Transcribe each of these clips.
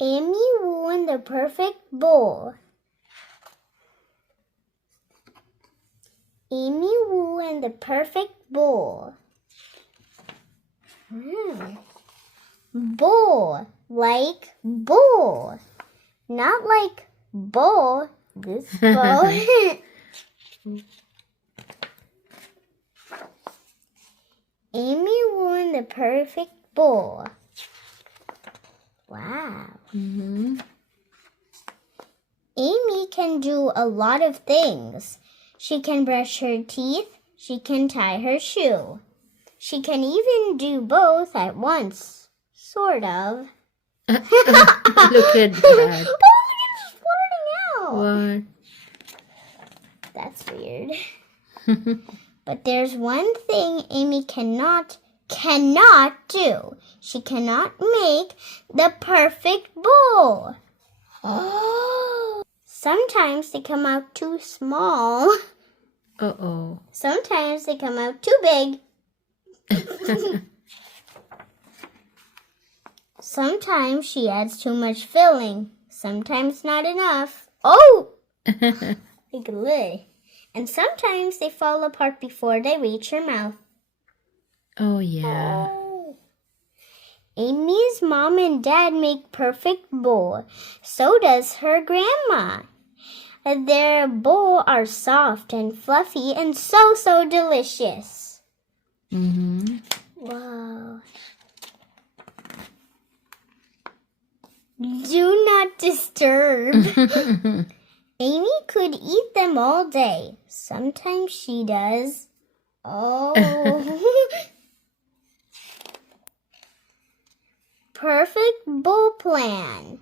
Amy won the perfect bowl. Amy won the perfect bowl. Bowl, like bowl. Not like bowl, this bowl. Amy won the perfect bowl. Wow. Amy can do a lot of things. She can brush her teeth. She can tie her shoe. She can even do both at once. Sort of. Look at that. Oh, look at it squirting out. What? That's weird. But there's one thing Amy cannot do. She cannot make the perfect bowl. Sometimes they come out too small. Uh-oh. Sometimes they come out too big. Sometimes she adds too much filling. Sometimes not enough. Oh! Like a lid. And sometimes they fall apart before they reach her mouth. Oh, yeah. Oh. Amy's mom and dad make perfect bowl. So does her grandma. Their bowl are soft and fluffy and so delicious. Wow. Do not disturb. Amy could eat them all day. Sometimes she does. Oh. Perfect bowl plan.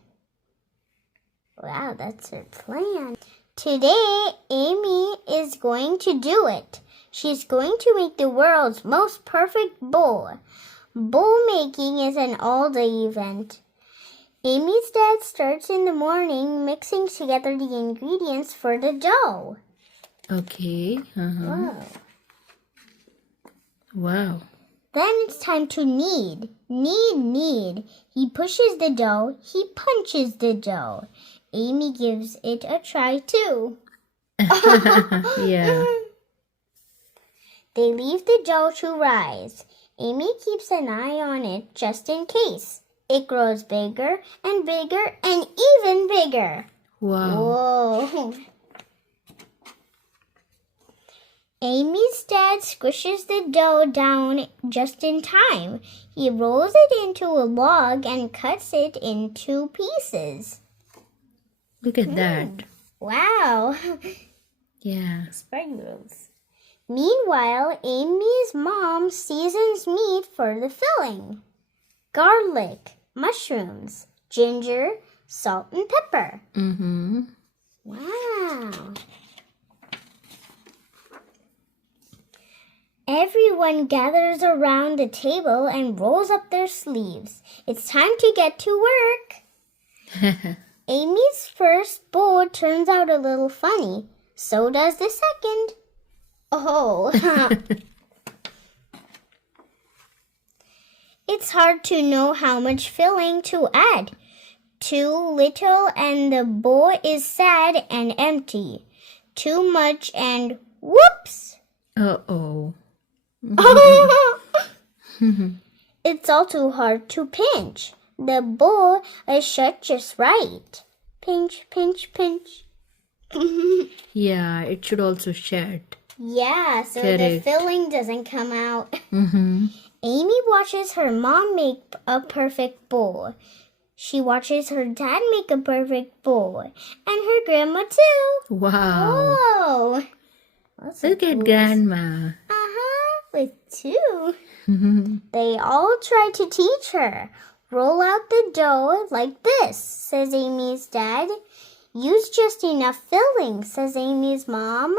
Wow, that's her plan. Today, Amy is going to do it. She's going to make the world's most perfect bowl. Bowl making is an all-day event. Amy's dad starts in the morning mixing together the ingredients for the dough. Okay. Whoa. Wow. Then it's time to knead. Knead. He pushes the dough. He punches the dough. Amy gives it a try too. Yeah. They leave the dough to rise. Amy keeps an eye on it just in case. It grows bigger and bigger and even bigger. Wow. Whoa. Amy's dad squishes the dough down just in time. He rolls it into a log and cuts it in 2 pieces. Look at that. Wow. Yeah. Sprinkles. Meanwhile, Amy's mom seasons meat for the filling. Garlic, mushrooms, ginger, salt, and pepper. Wow. Everyone gathers around the table and rolls up their sleeves. It's time to get to work. Amy's first bowl turns out a little funny. So does the second. Oh. It's hard to know how much filling to add. Too little and the bowl is sad and empty. Too much and whoops! Uh-oh. It's all too hard to pinch. The bowl is shut just right. Pinch, pinch, pinch. Yeah, it should also shed. Yeah, so the Correct. filling doesn't come out. Amy watches her mom make a perfect bowl. She watches her dad make a perfect bowl. And her grandma too. Wow. Whoa. Look at Grandma. With 2. They all try to teach her. Roll out the dough like this, says Amy's dad. Use just enough filling, says Amy's mom.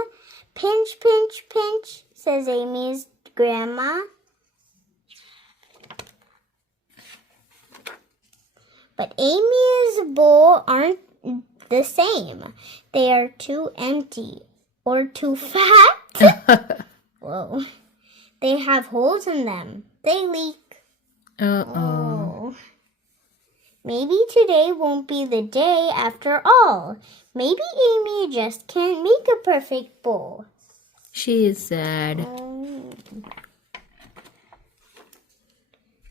Pinch, pinch, pinch, says Amy's grandma. But Amy's bowl aren't the same. They are too empty or too fat. Whoa. They have holes in them. They leak. Uh-oh. Maybe today won't be the day after all. Maybe Amy just can't make a perfect bowl. She is sad.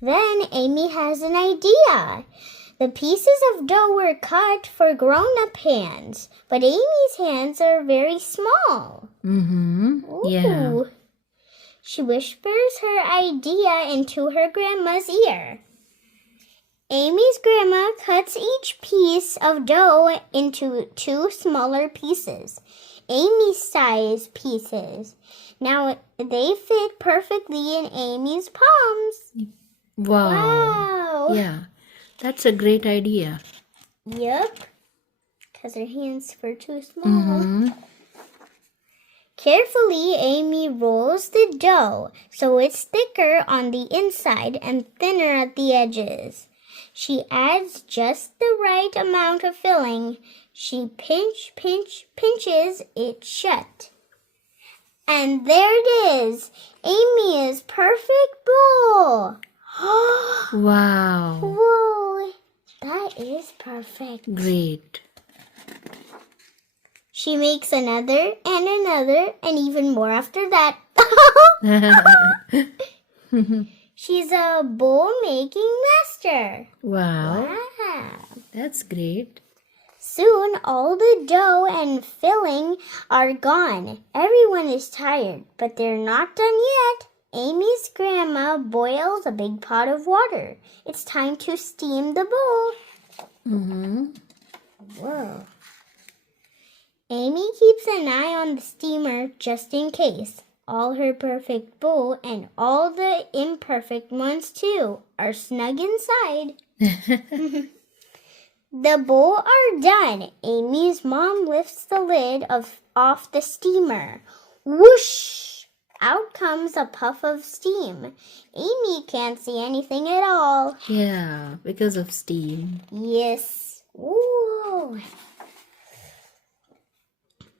Then Amy has an idea. The pieces of dough were cut for grown-up hands, but Amy's hands are very small. Yeah. Ooh. She whispers her idea into her grandma's ear. Amy's grandma cuts each piece of dough into 2 smaller pieces, Amy's size pieces. Now they fit perfectly in Amy's palms. Wow. Yeah. That's a great idea. Yep. Because her hands were too small. Carefully, Amy rolls the dough so it's thicker on the inside and thinner at the edges. She adds just the right amount of filling. She pinches it shut. And there it is, Amy's perfect bowl. Wow. Whoa, that is perfect. Great. She makes another and another and even more after that. She's a bowl making master. Wow. Wow. That's great. Soon all the dough and filling are gone. Everyone is tired, but they're not done yet. Amy's grandma boils a big pot of water. It's time to steam the bowl. Whoa. Amy keeps an eye on the steamer just in case. All her perfect bowl and all the imperfect ones too are snug inside. The bowl are done. Amy's mom lifts the lid off the steamer. Whoosh! Out comes a puff of steam. Amy can't see anything at all. Yeah, because of steam. Yes. Ooh.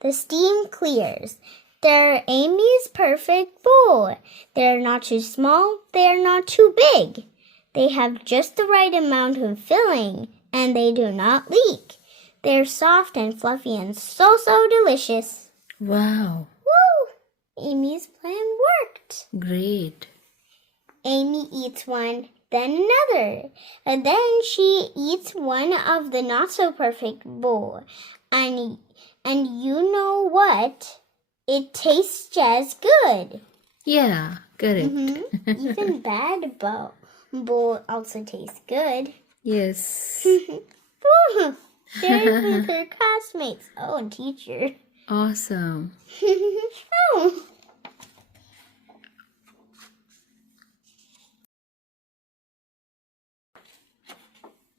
The steam clears. They're Amy's perfect bowl. They're not too small. They're not too big. They have just the right amount of filling, and they do not leak. They're soft and fluffy and so delicious. Wow. Woo! Amy's plan worked. Great. Amy eats one, then another, and then she eats one of the not-so-perfect bowl. And you know what? It tastes just good. Yeah, correct. Even bad bowl also tastes good. Yes. Shares with her classmates. Oh, and teacher. Awesome. Oh.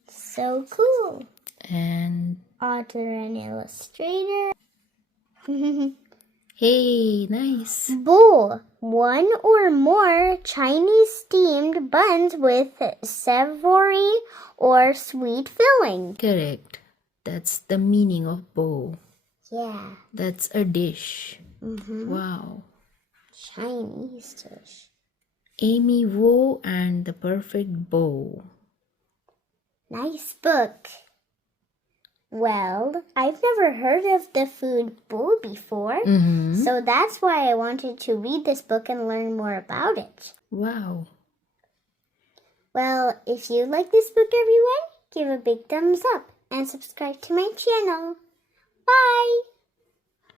So cool. And Author and illustrator. hey, nice. Bowl. 1 or more Chinese steamed buns with savory or sweet filling. Correct. That's the meaning of bowl. Yeah. That's a dish. Wow. Chinese dish. Amy Wu and the Perfect Bowl. Nice book. Well, I've never heard of the food bowl before, so that's why I wanted to read this book and learn more about it. Wow. Well, if you like this book, everyone, give a big thumbs up and subscribe to my channel. Bye!